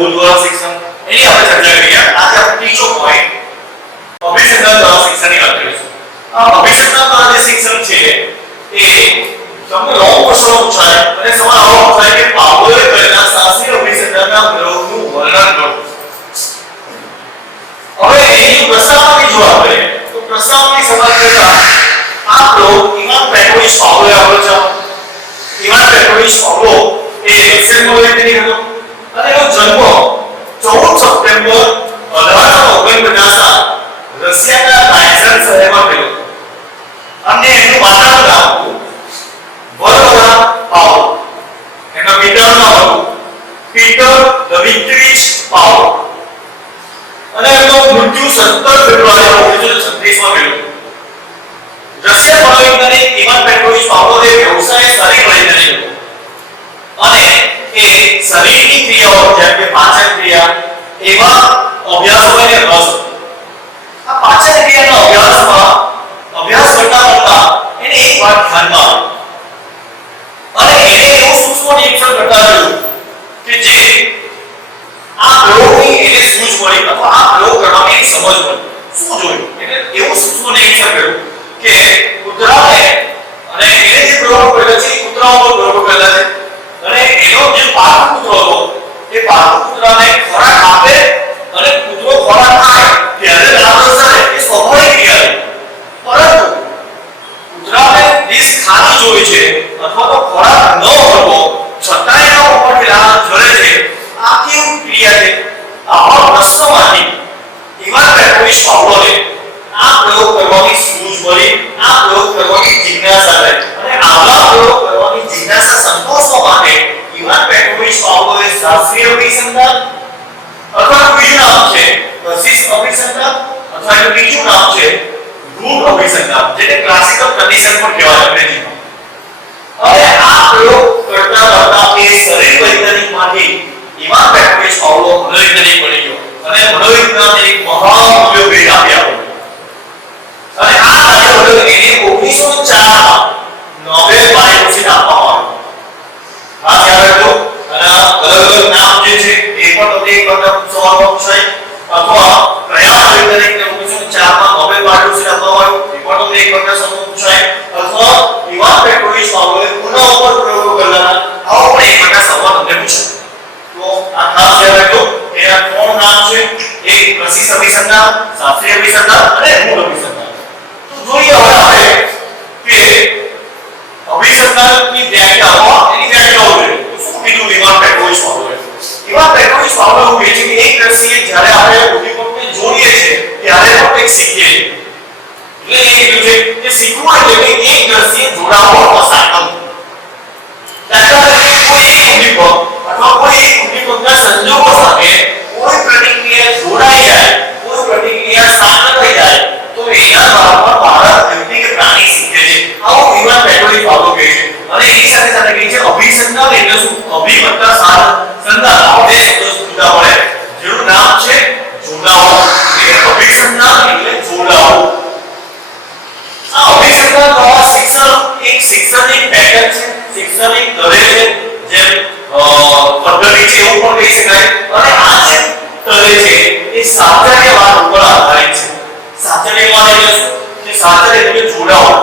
બોધવાળા શિક્ષણ એની આપણે ચર્ચા કરીએ. આજે આપણે ત્રીજો પોઈન્ટ અભિસંધાન દ્વારા શિક્ષણની વાત કરીશું. આ અભિસંધાન દ્વારા જે શિક્ષણ છે એ તમને નવો પ્રશ્ન પૂછાય અને સવાલ આવો પૂછાય કે પાવલોવે કરેલા શાસ્ત્રીય અભિસંધાનના પ્રયોગનું વર્ણન કરો. હવે એની પ્રસ્તાવનાની જો આપણે તો પ્રસ્તાવનાની સવાલ કરતા આ પ્રયોગ ઇવાન પેટ્રોવિચ પાવલોવે આવ્યો છે. ઇવાન પેટ્રોવિચ પાવલો એ રશિયન વૈજ્ઞાનિક હતો અને એનો જન્મ 14 સપ્ટેમ્બર 1849 રશિયાના રાયઝન શહેરમાં થયો હતો. અને એનું માતાનું નામ હતું વરોલા પાવલો. એના પિતાનું નામ હતું પીટર દમિત્રીચ પાવલો. અને એનો મૃત્યુ 17 ફેબ્રુઆરી 1936 માં થયો. રશિયન મનોવૈજ્ઞાનિક ઇવાન પેટ્રોવિચ પાવલો એ વ્યવસાય શરીર વૈજ્ઞાનિક હતો અને એ શરીરની ક્રિયાઓ જેમ કે પાચન ક્રિયા એવા અભ્યાસોને રસ હતો. આ પાચન ક્રિયાના અભ્યાસ કરતા એને એક વાત ધ્યાનમાં આવી અને એને એવું સૂક્ષ્મ નિરીક્ષણ કરતા રહ્યું કે જે આ પ્રયોગની એને સૂઝ મળી અથવા આ પ્રયોગ કરવાની એક સમજ મળી. શું જોયું એટલે એવું સૂક્ષ્મ નિરીક્ષણ કર્યું કે કૂતરાને અને એને જે પ્રયોગ કર્યો છે કૂતરાઓ પર પ્રયોગ કર્યા છે અને એનો જે પાલતુ કૂતરો હતો એ પાલતુ કૂતરાને ખોરાક આપે અને કૂતરો ખોરાક ખાય ત્યારે લાળ સરે એ સ્વાભાવિક ક્રિયા છે. પરંતુ કૂતરાને ડીશ ખાલી જોઈ છે અથવા તો ખોરાક ન મળતો છતાં એના ઉપરથી લાળ ઝરે છે. આ કેવી ક્રિયા છે? આવા પ્રશ્નોમાંથી ઇવાન પેટ્રોવિચ પાવલોને આ પ્રયોગ કરવાની સૂઝ મળી. આ પ્રયોગ કરવાની જિજ્ઞાસા થઈ અને આવા પ્રયોગ કરવાની જિજ્ઞાસા સંતોષવા માટે ઇવાન પેટ્રોવિચ પાવલોએ શાસ્ત્રીય અભિસંધાન અથવા બીજું નામ છે પ્રશિષ્ટ અભિસંધાન અથવા એનું બીજું નામ છે રૂટ અભિસંધાન જેને ક્લાસિકલ કન્ડિશન પણ કહેવાય અંગ્રેજીમાં. અને આ પ્રયોગ કરતા એ શરીર વૈજ્ઞાનિકમાંથી ઇવાન પેટ્રોવિચ પાવલો મનોવૈજ્ઞાનિક બની ગયો અને મનોવિજ્ઞાન એક મહામૂલ્ય ભેટ આપી આવ્યો. અને આ કાર્ય એને 1904 માં નોબેલ પારિતોષિક આપવામાં આવ્યું. આ યાદ રાખજો. અને અલગ અલગ નામ જે છે એ પણ તમને એક વખત સવાલમાં પૂછાય અથવા કયા વૈજ્ઞાનિકને 1904 માં નોબેલ પારિતોષિક આપવામાં આવ્યું એ પણ તમને એક વખત સવાલમાં પૂછાય અથવા ઇવાન પેટ્રોવિચ પાવલોએ કોના ઉપર પ્રયોગો કરેલા આવો પણ એક વખત સવાલ તમને પૂછાય. તો આ ખાસ યાદ રાખજો. એના ત્રણ નામ છે એક પ્રશિષ્ટ અભિસંધાન, શાસ્ત્રીય અભિસંધાન અને મૂળ અભિસંધાન. જોઈએ હવે આપણે કે અભિસંધાનની વ્યાખ્યા એની વ્યાખ્યાઓ જોઈએ. શું કીધું Ivan Petrovich પાવલોએ? Ivan Petrovich Pavlov કહે છે કે એક દ્રષ્ટિએ જ્યારે આપણે ઉદ્દીપકને જોડીએ છીએ ત્યારે પણ કંઈક શીખીએ છીએ. એટલે એ કીધું છે કે શીખવું એટલે કે એક દ્રષ્ટિએ જોડાવો અથવા સાધન. દાખલા તરીકે કોઈ એક ઉદ્દીપક અથવા કોઈ એક ઉદ્દીપકના સંજોગો સાથે કોઈ પ્રતિક્રિયા જોડાઈ જાય, કોઈ પ્રતિક્રિયા શાંત થઈ જાય તો એના દ્વારા બાળક વ્યક્તિ કે પ્રાણી શીખે છે. આવું ઇવાન પેટ્રોવિચ પાવલો કહે છે. અને એની સાથે સાથે કહે છે અભિસંધાન એટલે શું? અભિવત્તા સંધાન આ બે શબ્દો જુદા પડે જેનું નામ છે જોડાવો. એટલે અભિસંધાન એટલે જોડાવો. આ અભિસંધાન દ્વારા શિક્ષણ એક શિક્ષણની પેટર્ન છે, શિક્ષણની તરે છે, જેમ પદ્ધતિ છે એવું પણ કહી શકાય. અને આ જે તરે છે એ સાહચર્યવાદ ઉપર આધારિત છે. સાહચર્યવાદ એટલે શું? કે સાહચર્ય એટલે જોડાવો.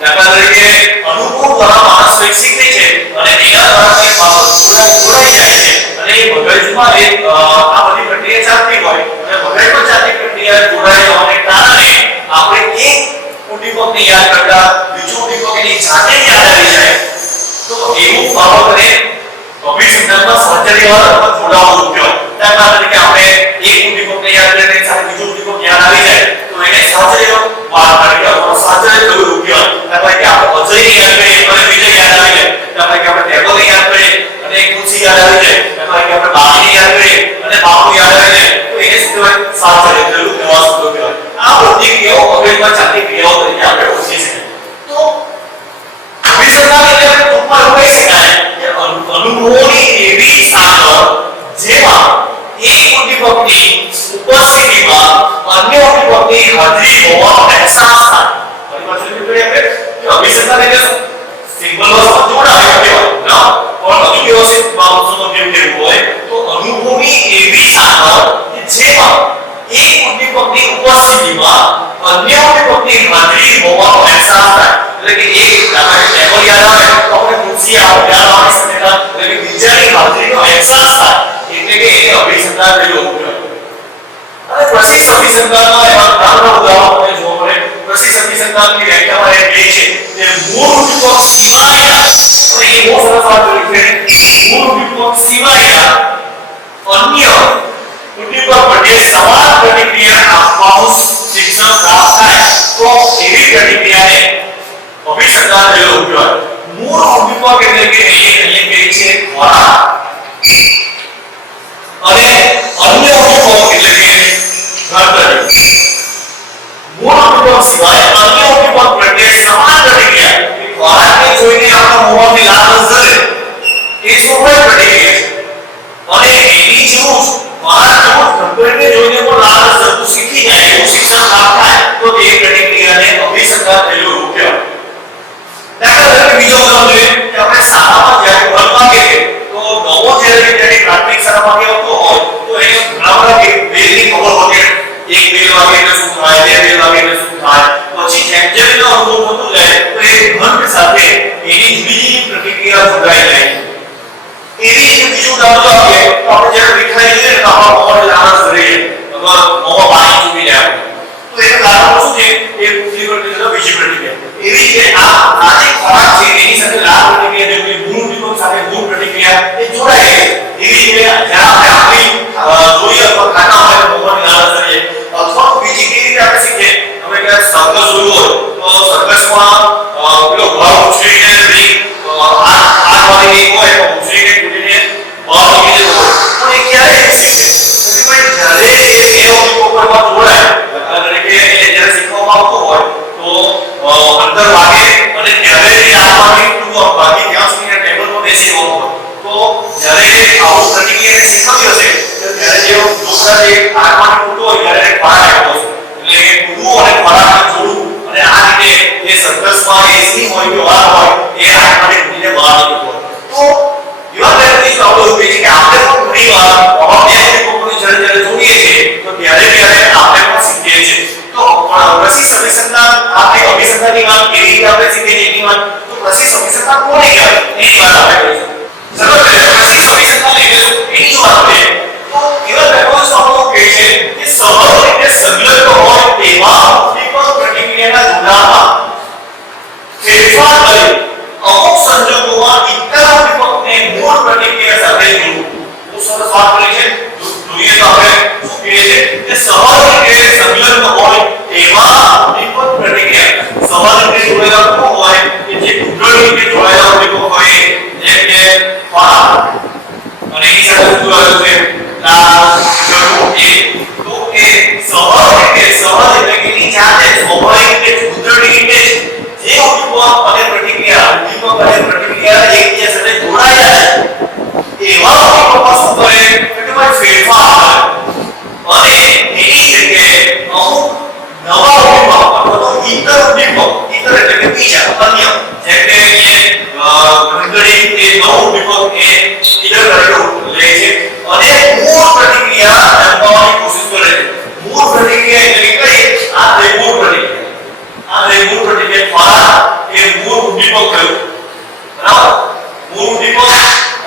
દાખલા તરીકે અનુભવ દ્વારા માણસ કંઈક શીખે છે અને એના દ્વારા કંઈક બાબત જોડાઈ જાય છે અને એ મગજમાં એક આ બધી પ્રક્રિયા ચાલતી હોય અને મગજમાં ચાલતી પ્રક્રિયા જોડાઈ જવાને કારણે આપણે એક ઉદ્દીપકને યાદ કરતા બીજું ઉદ્દીપક એની જાતે યાદ આવી જાય તો એવું બાબતને અભિસંધાનમાં સાહચર્યવાદ અથવા જોડાવો કહેવાય. દાખલા તરીકે આપણે એક ઉદ્દીપકને યાદ કરીને સાથે બીજું ઉદ્દીપક યાદ આવી જાય તો એને સાહચર્યવાદ તરીકે અથવા સાહચર્ય થયું કહેવાય. દાખલા કે આપણે અજયને યાદ કરીએ અને વિજય યાદ આવી જાય. દાખલા કે આપણે ટેબલને યાદ કરીએ અને ખુશી યાદ આવી જાય. દાખલા કે આપણે બાળકને યાદ કરીએ અને બાપુ યાદ આવી જાય તો એને શું કહેવાય? સાહચર્ય થયું એવા શબ્દો કહેવાય. આ બધી ક્રિયાઓ મગજમાં ચાલતી ક્રિયાઓ તરીકે આપણે ઓળખી શકીએ. તો અભિસંધાન એટલે આપણે ટૂંકમાં એવું કહી શકાય કે અનુભવોની એવી સાધન જેમાં એક ઉદ્દીપકની ઉપસ્થિતિમાં અન્ય ઉદ્દીપકની હાજરી હોવાનો અહેસાસ થાય. ફરી પાછું શું કરીએ આપણે કે અભિસંધાન એટલે સિમ્બલ વસ્તુ જોડાવે કહેવાય. ના પણ હજુ વ્યવસ્થિત બાબતોનો કેવું હોય તો અનુભવની એવી સારવાર કે જેમાં એક ઉદ્દીપકની ઉપસ્થિતિમાં અન્ય ઉદ્દીપકની હાજરી હોવાનો અહેસાસ થાય એટલે કે એક આપણે ટેબલ યાદ આવે તો આપણે ખુરશી યાદ આવવાની શક્યતા એટલે કે બીજાની હાજરીનો અહેસાસ થાય એટલે કે એને અભિસંધાન થયેલું અને પ્રશિષ્ટ અભિસંધાનમાં એવા ઘણા ઉદાહરણો જોવા મળે પ્રશિષ્ટ અભિસંધાનની વ્યાખ્યામાં એ કહે છે કે મૂળ ઉદ્દીપક સિવાય અને એ બહુ સરસ વાત કરી છે મૂળ ઉદ્દીપક સિવાય અન્ય ઉદ્દીપક માટે સમાન પ્રતિક્રિયા આપવાનું શિક્ષણ પ્રાપ્ત થાય તો એવી પ્રતિક્રિયાને અભિસંધાન થયેલું કહેવાય મૂળ ઉદ્દીપક એટલે કે અહીંયા કહે છે ખોરાક અને અન્ય ઉદ્દીપક એટલે કે ઘાતક મૂળ ઉદ્દીપક સિવાય અન્ય ઉદ્દીપક પ્રત્યે સમાન પ્રતિક્રિયા એ ખોરાકને જોઈને આપણા મોંમાંથી લાળ ઝરે એ સ્વાભાવિક પ્રતિક્રિયા છે અને એની જેવું ખોરાક ઘટકને જોઈને પણ લાળ ઝરતું શીખી જાય એવું શિક્ષણ પ્રાપ્ત થાય તો એ પ્રતિક્રિયાને અભિસંધાન થયેલું કહેવાય દાખલા તરીકે બીજો ઉદાહરણ જોઈએ કે આપણે શાળામાં જ્યારે બલ વાગે તો નવો જ્યારે વિદ્યાર્થી પ્રાથમિક શાળામાં આવતો હોય તો એને ઘણા બધા બેલની ખબર હોય એક બેલ વાગે એટલે શું થાય બે બેલ વાગે એટલે શું થાય પછી જેમ જેમ એનો અનુભવ થતો જાય તો એ ઘંટ સાથે એની જુદી પ્રતિક્રિયા જોડાઈ જાય એવી એક બીજું ઉદાહરણ આપીએ તો આપણે જ્યારે મીઠાઈ લઈએ તો આપણા મોંમાં લાળ ઝરે અથવા મોંમાં પાણી ચૂકી જાય તો એનું કારણ શું છે એ બીજી પ્રતિક્રિયા એવી રીતે આ જે ખોરાક છે એની સાથે લાળ પ્રતિક્રિયા જેવી મૂળ ઉદ્દીપક સાથે મૂળ પ્રતિક્રિયા એ જોડાય છે એવી રીતે જ્યારે આપણે જોઈએ અથવા ખાતા હોય તો મોંમાં લાળ ઝરે અથવા બીજી કેવી રીતે આપણે શીખીએ અમે કે સર્કસ જોયું હોય તો સર્કસમાં પેલો ભાવ ઉછળીને રહી હાથ વાળી હોય તો ઉછળીને કૂદીને ભાવ નીકળી જતો હોય પણ એ ક્યારે શીખે એટલે ભાઈ જ્યારે એ ઉદ્દીપકમાં જોડાય તરીકે એ જ્યારે શીખવામાં આવતું હોય તો અંદર વાગે અને ત્યારે એ આસમાની ટૂંકો બાકી ત્યાં સુધી ટેબલ પર બેસી હોય તો જ્યારે આવું પ્રતિક્રિયા શીખવી હશે તો ત્યારે જે છોકરા જે આસમાની ટૂંકો હોય ત્યારે ખોરાક આવ્યો હશે એટલે કે ટૂંકો અને ખોરાકને જોડવું અને આ રીતે એ સર્કસમાં એ સી હોય વ્યવહાર હોય એ આસમાની ટૂંકીને બહાર નીકળતો તો એવા પ્રયત્નથી આપણે ઉભી છે કે આપણે પણ ઘણી વાર આવા બે ઉદ્દીપકોને જ્યારે જોડીએ છીએ તો ત્યારે આપણે પણ શીખીએ છીએ તો પ્રશિષ્ટ અભિસંધાન આપણે અભિસંધાનની વાત કેવી રીતે આપણે શીખીએ છીએ એની વાત તો પ્રશિષ્ટ અભિસંધાન કોને કહેવાય એની વાત આપણે કરીશું ચલો પ્રશિષ્ટ અભિસંધાન એટલે એની વાત કરીએ તો એવા પ્રયોગો આપણો કહે છે કે સહજ રીતે સંલગ્ન હોય તેવા ઉદ્દીપક પ્રતિક્રિયાના જોડાણમાં ફેરફાર કરી અમુક સંજોગોમાં ઇતર ઉદ્દીપકને મૂળ પ્રતિક્રિયા સાથે જોડવું બહુ સરસ વાત કરી છે જોઈએ તો આપણે શું કહીએ છીએ કે સહજ રીતે સંલગ્ન હોય એવા ઉદ્દીપક પ્રતિક્રિયા સહજ રીતે જોડાયેલા હોય કે જે કુદરતી રીતે જોડાયેલા ઉદ્દીપક હોય જેમ કે ખોરાક અને એની સાથે જોડાયેલું છે લાળ જળવું એ તો એ સહજ એટલે કે એની જાતે સ્વાભાવિક રીતે કુદરતી રીતે જે ઉદ્દીપક અને પ્રતિક્રિયા એકબીજા સાથે જોડાઈ જાય એવા ઉદ્દીપકો શું કરે કે ભાઈ ફેરફાર કરે અને એની જગ્યાએ અમુક નવા ઉદ્દીપક અથવા તો ઇતર એટલે કે બીજા અન્ય જેમ કે ઘંટડી એ નવો ઉદ્દીપક એ ઇતર તરીકે લે છે અને મૂળ પ્રતિક્રિયા જન્માવવાની કોશિશ કરે છે મૂળ પ્રતિક્રિયા એટલે કે આ મૂળ પ્રતિક્રિયા ખોરાક એ મૂળ ઉદ્દીપક થયું બરાબર મૂળ ઉદ્દીપક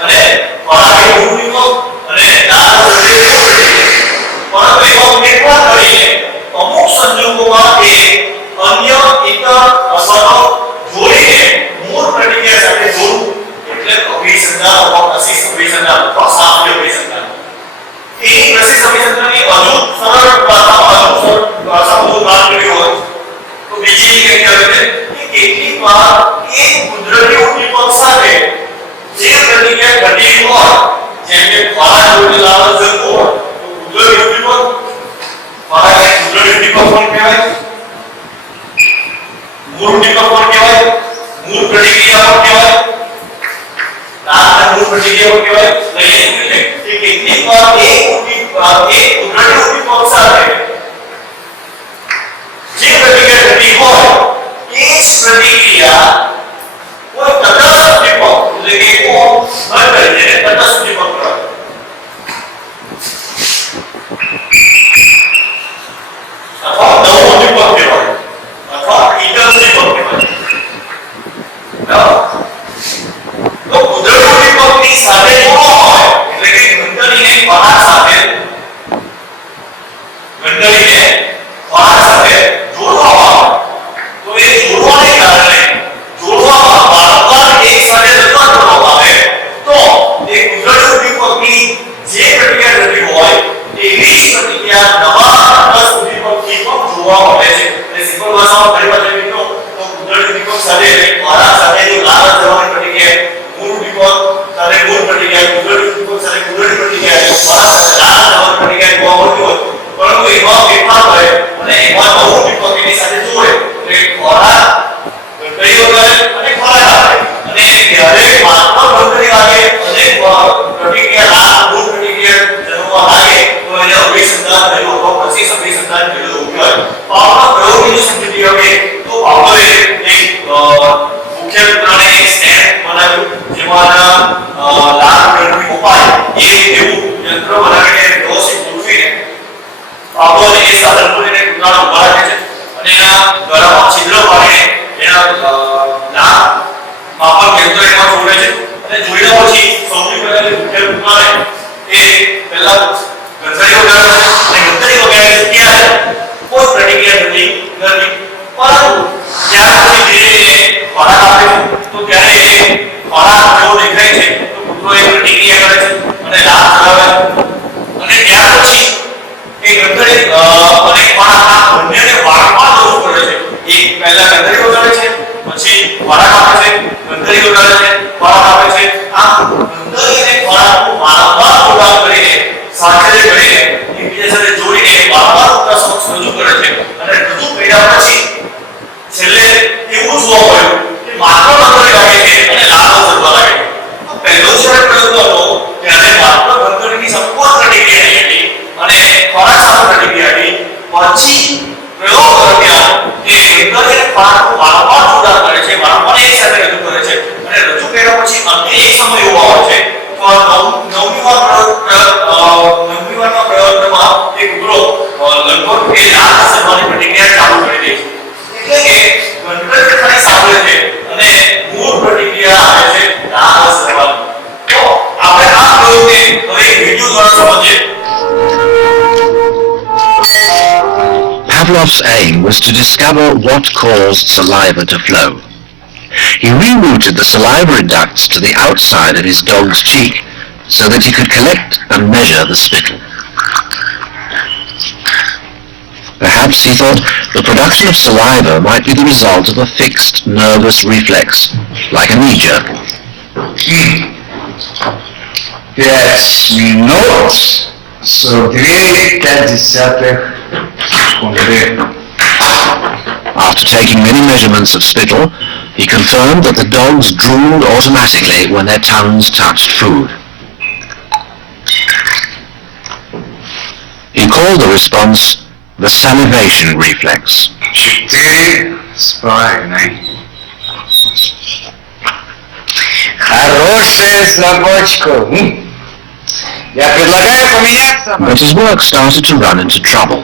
અને ખોરાક એ મૂળ ઉદ્દીપક અને લાળ પરંતુ એવો ફેરફાર કરીને અમુક સંજોગોમાં એ અન્ય ઇતર અસરો જોડીને મૂળ પ્રતિક્રિયા સાથે જોડવું એટલે અભિસંધાન અથવા પ્રશિષ્ટ અભિસંધાન અથવા સામાન્ય અભિસંધાન એ પ્રશિષ્ટ અભિસંધાનની હજુ સરળ ભાષામાં વાત કરી હોય તો બીજી કઈ આવે છે કે કેટલીક વાર એક કુદરતી ઉદ્દીપક સાથે જે પ્રતિક્રિયા ઘટી હોય જેમ કે ખોરાક જોડે લાળ ઝરતું હોય તો કુદરતી ઉદ્દીપક ખોરાક એ કુદરતી ઉદ્દીપક પણ કહેવાય મૂળ ઉદ્દીપક પણ કહેવાય મૂળ પ્રતિક્રિયા પણ કહેવાય લાળ મૂળ પ્રતિક્રિયા પણ કહેવાય લઈએ છીએ કે કેટલીક વાર એક કુદરતી ઉદ્દીપક સાથે જે પ્રતિક્રિયા ઘટી હોય એ જ પ્રતિક્રિયા કોઈ તટસ્થ ઉદ્દીપક એટલે કે કો બંધ કરી દે તટસ્થ ઉદ્દીપક કહેવાય એવી જ પ્રતિક્રિયા નવા રસ ઉદ્દીપકથી પણ જોવા મળે છે. એટલે સિમ્પલ ભાષામાં ફરી પાછળ મિત્રો તો કુદરતી ઉદ્દીપક સાથે ખોરાક સાથે જો લાળ જવાની પ્રતિક્રિયા, મૂળ ઉદ્દીપક સાથે મૂળ પ્રતિક્રિયા, કુદરતી ઉદ્દીપક સાથે કુદરતી પ્રતિક્રિયા, ખોરાક સાથે લાળ જવાની પ્રતિક્રિયા જોવા મળતી હોય, પરંતુ એમાં ફેરફાર કરે અને એમાં નવું ઉદ્દીપક એની સાથે જોડે એટલે ખોરાક ઘંટડી વગાડે અને ખોરાક આપે અને જ્યારે માત્ર ઘંટડી વાગે અને પ્રતિક્રિયા લાળ મૂળ પ્રતિક્રિયા જન્મવા લાગે તો એને અભિસંધાન થયું અથવા પછી અભિસંધાન થયેલું કહેવાય. પાવલોના પ્રયોગની સમજૂતી હવે તો પાવલોએ એક મુખ્ય ત્રણે સ્ટેપ બનાવ્યું જેમાં લાળ ઘંટડી કપાય એ એવું યંત્ર બનાવીને વ્યવસ્થિત ગોઠવીને પાવલોને એ સાધન કરીને કૂતરાને ઉભા રાખે છે અને એના ગળામાં છિદ્ર પાડીને એના લાળ માપક યંત્ર એમાં જોડે છે અને જોડ્યા પછી સૌથી પહેલા મુખ્ય કૂતરાને એ પહેલા ઘંટડી વગાડે છે અને ઘંટડી વગાડે છે ત્યારે કોઈ પ્રતિક્રિયા નથી પરંતુ ત્યાર પછી ધીરે ધીરે ખોરાક આપે છે તો ત્યારે એ ખોરાક જેવો દેખાય છે તો કૂતરો એ પ્રતિક્રિયા કરે છે અને લાળ ચલાવે અને ત્યાર પછી એ ઘંટડી અને ખોરાક આ બંનેને વારંવાર કરવું પડે છે. એક પહેલા ઘંટડી વગાડે છે પછી ખોરાક આપે છે, ઘંટડી વગાડે છે, ખોરાક આપે છે. આ ઘંટડી અને ખોરાકનું વારંવાર જોડાણ કરીને સાથે કરીને એકબીજા સાથે જોડીને વારંવાર કૂતરા સમક્ષ રજૂ કરે છે અને રજૂ કર્યા પછી છેલ્લે એવું જોવા મળ્યું કે માત્ર ઘંટડી વાગે છે અને લાળ ઝરવા લાગે છે. તો પહેલો જ્યારે પ્રયોગ હતો ત્યારે માત્ર ઘંટડીની સંપૂર્ણ પ્રતિક્રિયા હતી અને ખોરાક સાથે પ્રતિક્રિયા હતી. પછી પ્રયોગ દરમિયાન એ ઘંટડી અને ખોરાકનું વારંવાર જોડાણ કરે છે, વારંવાર એક સાથે રજૂ કરે છે અને રજૂ કર્યા પછી અંતે એક સમય એવો આવે છે તો નવમી વારના પ્રયોગમાં એક કૂતરો લગભગ એ લાળ ઝરવાની પ્રતિક્રિયા ચાલુ કરી દે છે. એટલે કે ઘંટડી ખાલી સાંભળે છે અને મૂળ પ્રતિક્રિયા આવે છે લાળ ઝરવાની. તો આપણે આ પ્રયોગને હવે વિડિયો દ્વારા સમજીએ. Pavlov's aim was to discover what caused saliva to flow. He rerouted the salivary ducts to the outside of his dog's cheek so that he could collect and measure the spittle. Perhaps he thought the production of saliva might be the result of a fixed nervous reflex, like a knee jerk. 5 минут 42,5 секунды. After taking many measurements of spittle, he confirmed that the dogs drooled automatically when their tongues touched food. He called the response the salivation reflex. 4,5. Хорошая собачка. Я предлагаю поменяться. But his work started to run into trouble.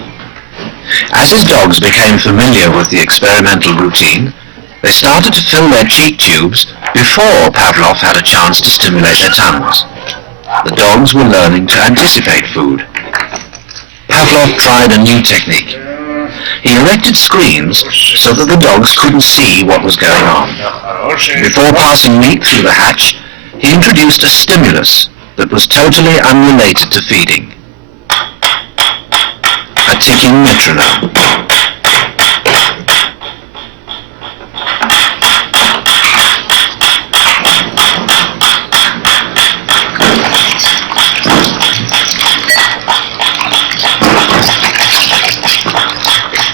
As his dogs became familiar with the experimental routine, they started to fill their cheek tubes before Pavlov had a chance to stimulate their tongues. The dogs were learning to anticipate food. Pavlov tried a new technique. He erected screens so that the dogs couldn't see what was going on. Before passing meat through the hatch, he introduced a stimulus that was totally unrelated to feeding. A ticking metronome.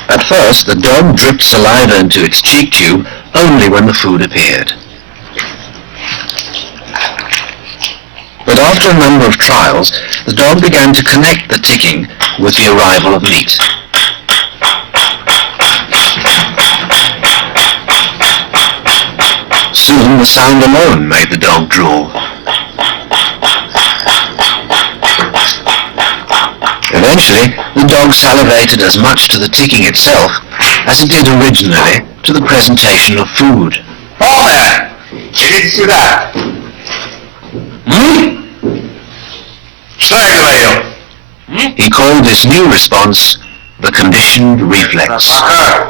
At first, the dog dripped saliva into its cheek tube only when the food appeared. But after a number of trials, the dog began to connect the ticking with the arrival of meat. Soon the sound alone made the dog drool. Eventually, the dog salivated as much to the ticking itself as it did originally to the presentation of food. Полная! Идите сюда! Что я говорил? He called this new response the conditioned reflex. Пока!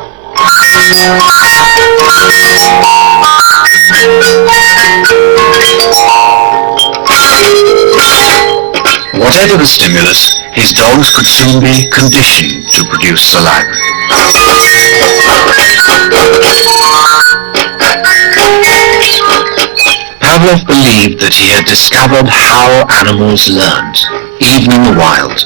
Whatever the stimulus, his dogs could soon be conditioned to produce saliva. Pavlov believed that he had discovered how animals learned, even in the wild.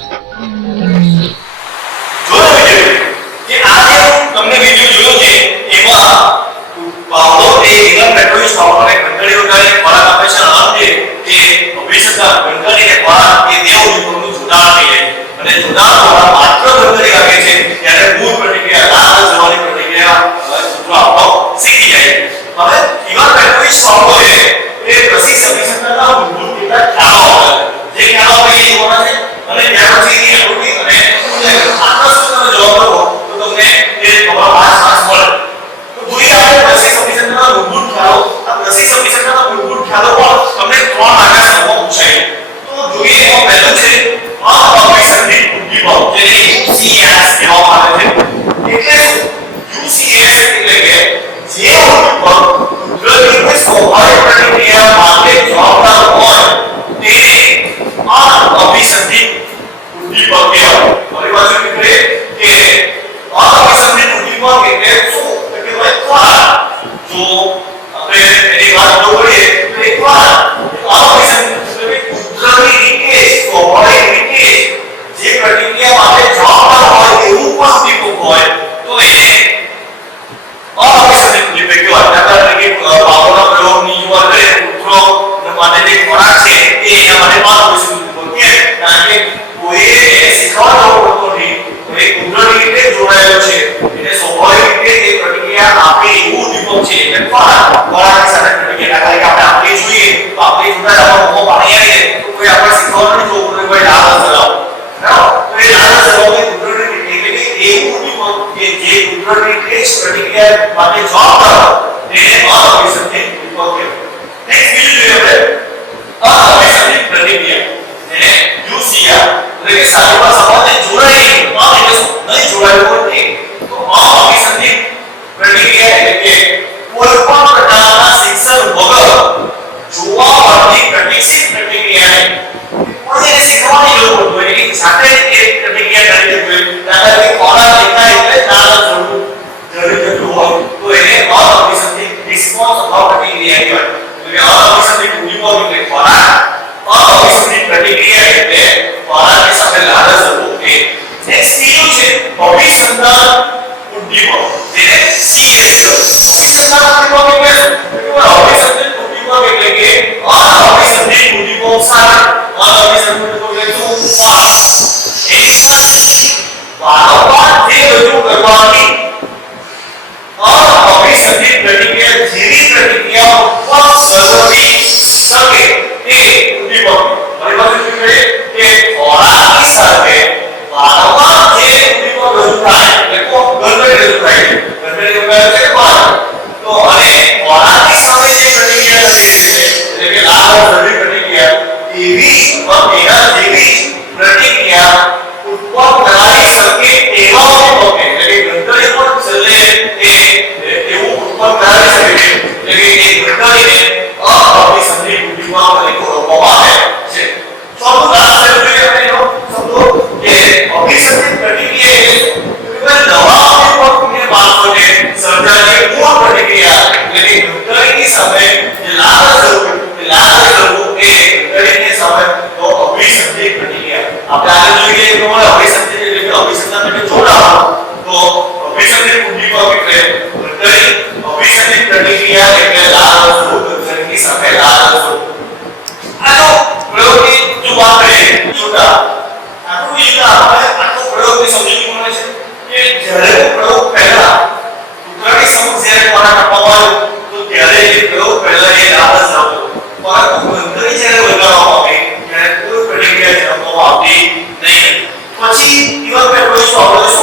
પછી even પેટ્રોલિસ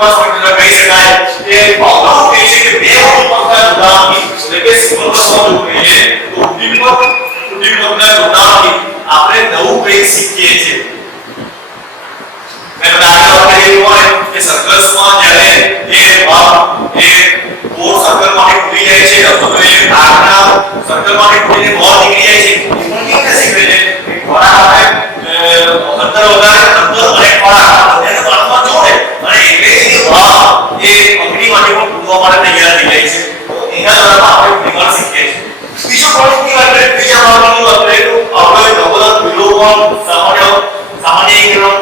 ટૂંકમાં સમજવા કહી શકાય કે Pavlov કહે છે કે બે ઉદ્દીપકના જોડાણથી એટલે કે સિમ્બોલ કહીએ તો ઉદ્દીપકના જોડાણથી આપણે નવું કંઈક શીખીએ છીએ. મેં બતાવ્યું હતું કે સંઘર્ષમાં જ્યારે એ બોર સર્કલમાંથી ખુલી જાય છે અથવા તો એ આગના સર્કલમાંથી ખુલીને બહાર નીકળી જાય છે પણ કેવી રીતે શીખવે છે ખોરાક આપણે અંદર વગાડે અંદર અને ખોરાક એને બાળમાં જોડે અને એટલે એ બહાર એ પંખડીમાંથી પણ કૂદવા માટે તૈયાર થઈ જાય છે. તો એના દ્વારા આપણે ઘણી શીખીએ છીએ. બીજો પોઈન્ટની વાત કરીએ ત્રીજા ભાગની વાત કરીએ તો આપણે ડબલ વિલોપન સામાન્યીકરણ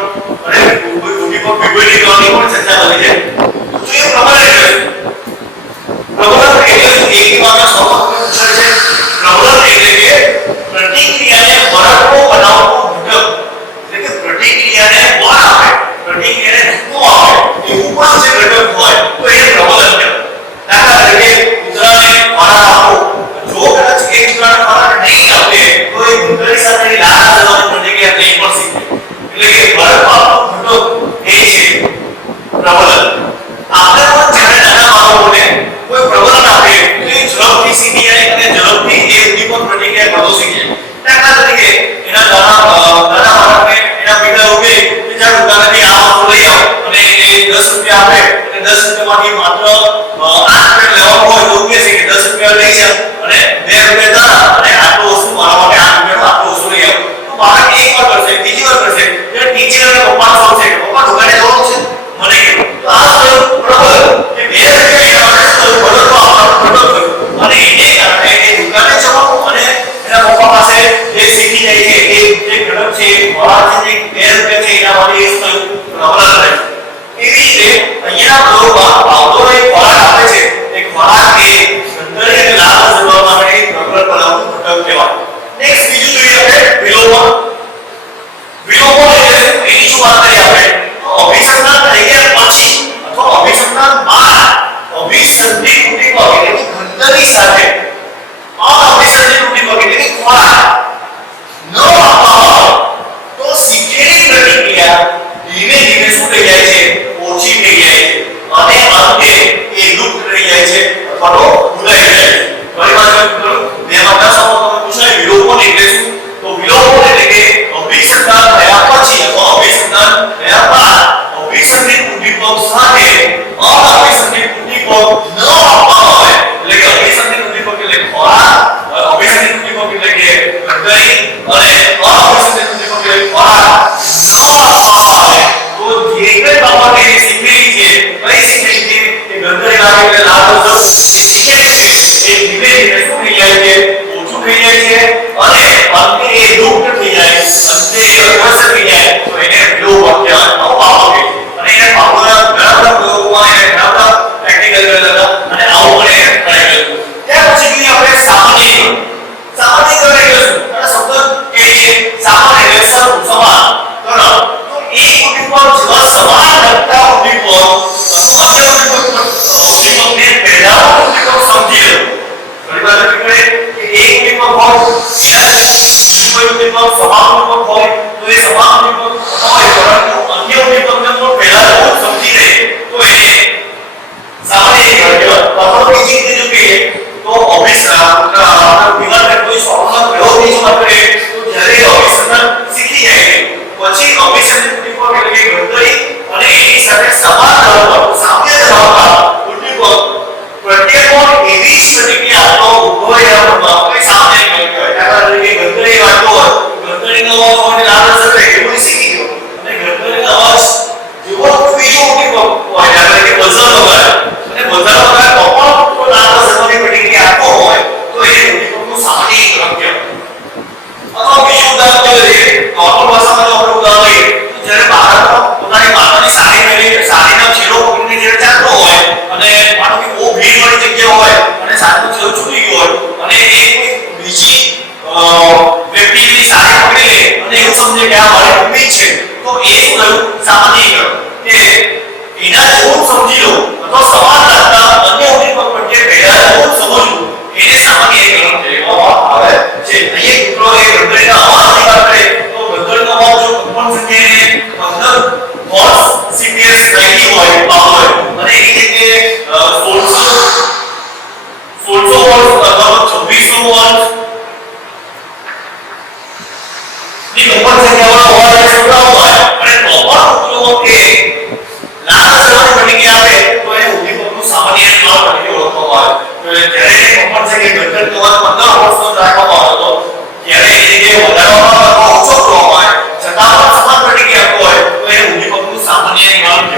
અને ઉદ્દીપક વિભેદીકરણની પણ ચર્ચા કરી છે. તો એ પ્રબલન એટલે એક વાતનો સવાલ પૂછાય છે. પ્રબલન એટલે કે પ્રતિક્રિયાને બળવો બનાવતો ઘટક એટલે કે પ્રતિક્રિયાને બળ આપે પ્રતિક્રિયાને ધક્કો આપે એવું પણ જે ઘટક હોય તો એ પ્રબલન કહેવાય. દાખલા તરીકે કૂતરાને ખોરાક આપો જો કદાચ એ કૂતરાને ખોરાક નહીં આપે તો એ કૂતરાની સાથે લાળ જવાની પ્રતિક્રિયા નહીં પણ શીખે એટલે કે બળ આપતો ઘટક એ છે પ્રબલન.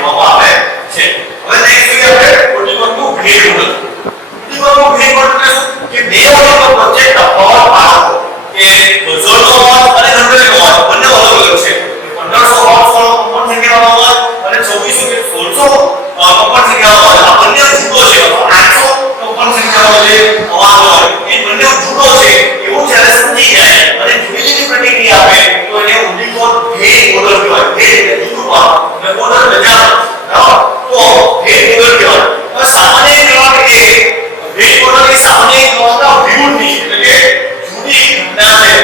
કહેવામાં આવે છે. હવે નેક્સ્ટ જોઈએ આપણે ઉદ્દીપકનું ભેદ મોડલ. ઉદ્દીપકનું ભેદ મોડલ એટલે શું કે બે ઉદ્દીપક વચ્ચે તફાવત પારખો કે બઝરનો અવાજ અને જનરેટરનો અવાજ બંને અલગ અલગ છે. 1500 વોટ વાળો કંપન સંખ્યાનો અવાજ અને 2400 કે 1600 કંપન સંખ્યાનો અવાજ આ બંને જુદો છે. 800 કંપન સંખ્યાનો જે અવાજ હોય એ બંને જુદો છે એવું જ્યારે સમજી જાય અને જુદી જુદી પ્રતિક્રિયા આપે તો એને ઉદ્દીપક ભેદ મોડલ કહેવાય. ભેદ એટલે જુદું પામ અને મોડલ રજા. બરાબર? તો ભેદ મોડલ કહેવાય. હવે સામાન્ય કહેવાય કે ભેદ મોડલ એ સામાન્ય કહેવાતા વિરુદ્ધની એટલે કે જુદી ઘટના છે.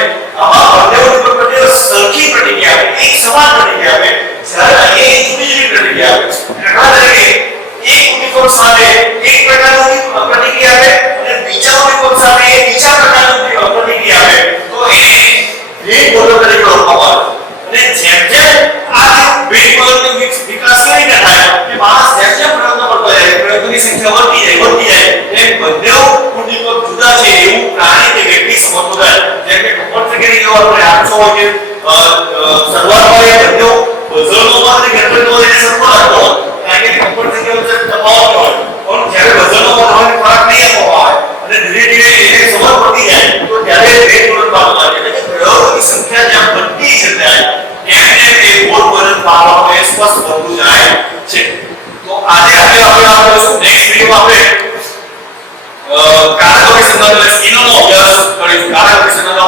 આમાં બંને ઉદ્દીપક પ્રત્યે સરખી પ્રતિક્રિયા આપે, એક સમાન પ્રતિક્રિયા આપે. જ્યારે અહીંયા જુદી જુદી પ્રતિક્રિયા આપે. દાખલા તરીકે એક ઉદ્દીપક સામે એક પ્રકારની પ્રતિક્રિયા આપે અને બીજા ઉદ્દીપક સામે બીજા પ્રકારની પ્રતિક્રિયા આપે તો એને ભેદ મોડલ તરીકે ઓળખવામાં આવે. અને જેમ જેમ આ ભેદ મોડલનો વિકાસ કરી રીતે થાય કે માણસ જેમ જેમ પ્રયત્ન કરતો જાય પ્રયત્નોની સંખ્યા વધતી જાય તેમ બંને ઉદ્દીપક જુદા છે એવું પ્રાણી કે વ્યક્તિ સમજતો જાય. જેમ કે કંપન સંખ્યાની જો આપણે 800 હોય કે શરૂઆતમાં એ બંને બઝરનો અવાજ અને જનરેટરનો અવાજ એને સરખો લાગતો હોય કારણ કે કંપન સંખ્યા વચ્ચે તફાવત હોય પણ જ્યારે બઝરનો અવાજ હોય ફરક નહીં આપવામાં આવે અને ધીરે ધીરે એને સમજ પડતી જાય તો ત્યારે ભેદ મોડલ પામવા લાગે. એટલે કે પ્રયોગોની સંખ્યા જ્યાં વધતી જશે ત્યાં એ ભેદ મોડલ પામવામાં એ સ્પષ્ટ થતું જાય છે. તો આજે આપણે નેક્સ્ટ વિડિયોમાં આપણે કારક અભિસંધાન એટલે સ્કિનરનો અભ્યાસ કરીશું. કારક અભિસંધાનનો